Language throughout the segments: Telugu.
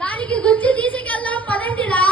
దానికి గుచ్చి తీసుకెళ్దాం పదండిరా.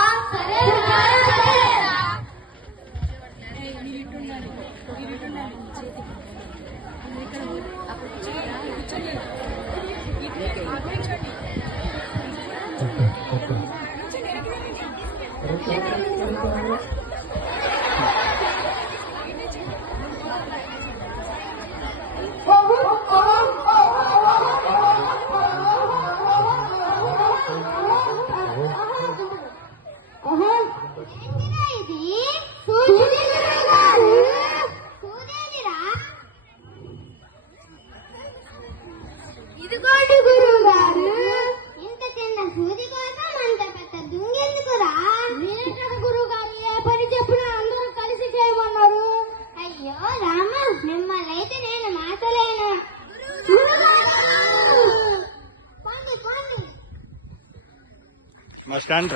ఇదిగోండి గురువు గారు, ఇంత చిన్న సూది కోసం అంత పెద్ద దుంగెందుకురా? మీరేంటారు గురువు గారు, ఏ పని చెప్పినా అందరూ కలిసి చేయమన్నారు. అయ్యో రామ, మిమ్మల్ని అయితే నేను మాటలేను. మా స్టాండ్